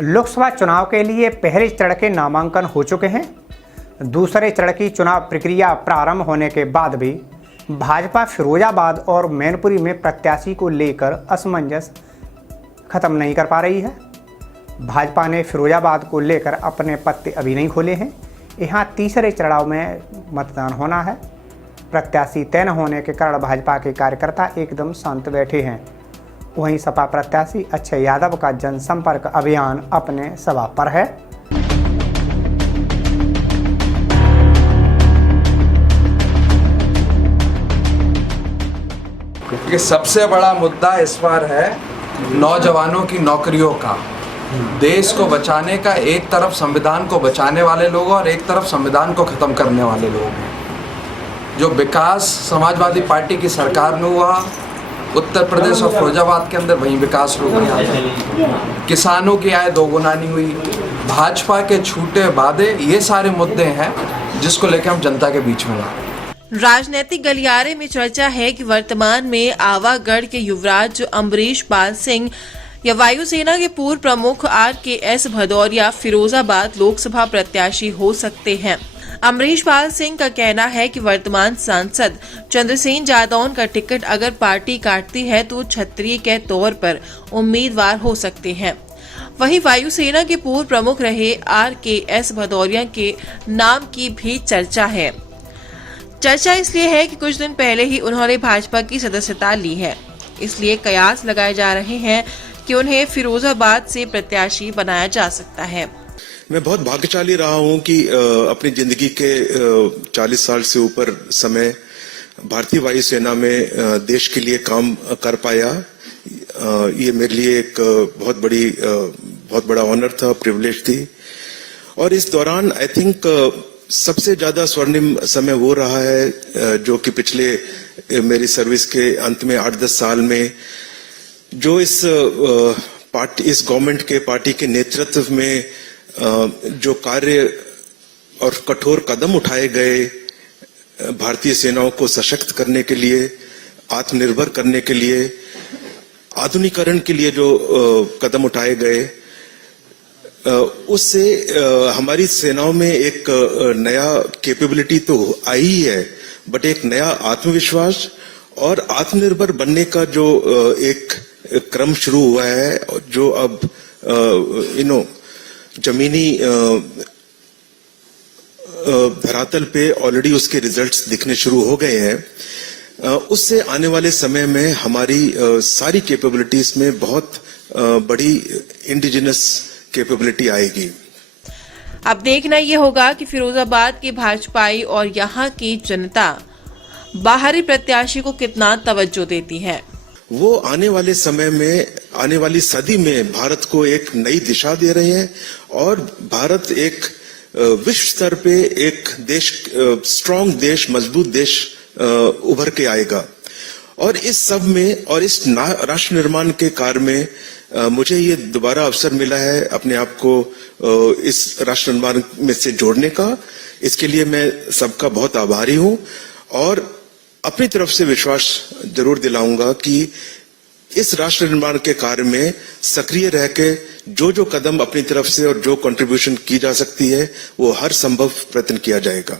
लोकसभा चुनाव के लिए पहले चरण के नामांकन हो चुके हैं। दूसरे चरण की चुनाव प्रक्रिया प्रारंभ होने के बाद भी भाजपा फिरोजाबाद और मैनपुरी में प्रत्याशी को लेकर असमंजस खत्म नहीं कर पा रही है। भाजपा ने फिरोजाबाद को लेकर अपने पत्ते अभी नहीं खोले हैं। यहाँ तीसरे चरण में मतदान होना है। प्रत्याशी तय न होने के कारण भाजपा के कार्यकर्ता एकदम शांत बैठे हैं। वहीं सपा प्रत्याशी अक्षय यादव का जनसंपर्क अभियान अपने सभा पर है। क्योंकि सबसे बड़ा मुद्दा इस बार है नौजवानों की नौकरियों का। देश को बचाने का एक तरफ संविधान को बचाने वाले लोग और एक तरफ संविधान को खत्म करने वाले लोग हैं। जो विकास समाजवादी पार्टी की सरकार में हुआ, उत्तर प्रदेश और फिरोजाबाद के अंदर वहीं विकास रुक गया। किसानों की आय दोगुना नहीं हुई। भाजपा के छूटे वादे, ये सारे मुद्दे हैं जिसको लेकर हम जनता के बीच में लाए। राजनीतिक गलियारे में चर्चा है कि वर्तमान में आवागढ़ के युवराज अमरीश पाल सिंह या वायुसेना के पूर्व प्रमुख RKS भदौरिया फिरोजाबाद लोकसभा प्रत्याशी हो सकते हैं। अमरीश पाल सिंह का कहना है कि वर्तमान सांसद चंद्रसेन जादौन का टिकट अगर पार्टी काटती है तो क्षत्रिय के तौर पर उम्मीदवार हो सकते हैं। वहीं वायुसेना के पूर्व प्रमुख रहे RKS भदौरिया के नाम की भी चर्चा है। चर्चा इसलिए है कि कुछ दिन पहले ही उन्होंने भाजपा की सदस्यता ली है, इसलिए कयास लगाए जा रहे हैं कि उन्हें फिरोजाबाद से प्रत्याशी बनाया जा सकता है। मैं बहुत भाग्यशाली रहा हूं कि अपनी जिंदगी के 40 साल से ऊपर समय भारतीय वायुसेना में देश के लिए काम कर पाया। ये मेरे लिए एक बहुत बड़ा ऑनर था, प्रिविलेज थी। और इस दौरान आई थिंक सबसे ज्यादा स्वर्णिम समय वो रहा है जो कि पिछले मेरी सर्विस के अंत में 8-10 साल में जो इस गवर्नमेंट के पार्टी के नेतृत्व में जो कार्य और कठोर कदम उठाए गए भारतीय सेनाओं को सशक्त करने के लिए, आत्मनिर्भर करने के लिए, आधुनिकीकरण के लिए जो कदम उठाए गए, उससे हमारी सेनाओं में एक नया कैपेबिलिटी तो आई है, बट एक नया आत्मविश्वास और आत्मनिर्भर बनने का जो एक क्रम शुरू हुआ है, जो अब जमीनी धरातल पे ऑलरेडी उसके रिजल्ट्स दिखने शुरू हो गए हैं। उससे आने वाले समय में हमारी सारी कैपेबिलिटीज में बहुत बड़ी इंडिजिनस कैपेबिलिटी आएगी। अब देखना ये होगा कि फिरोजाबाद के भाजपाई और यहाँ की जनता बाहरी प्रत्याशी को कितना तवज्जो देती है। वो आने वाले समय में, आने वाली सदी में भारत को एक नई दिशा दे रहे हैं और भारत एक विश्व स्तर पे एक देश, स्ट्रांग देश, मजबूत देश उभर के आएगा। और इस सब में और इस राष्ट्र निर्माण के कार्य में मुझे ये दोबारा अवसर मिला है अपने आप को इस राष्ट्र निर्माण में से जोड़ने का। इसके लिए मैं सबका बहुत आभारी हूं और अपनी तरफ से विश्वास जरूर दिलाऊंगा कि इस राष्ट्र निर्माण के कार्य में सक्रिय रह के जो कदम अपनी तरफ से और जो कंट्रीब्यूशन की जा सकती है वो हर संभव प्रयत्न किया जाएगा।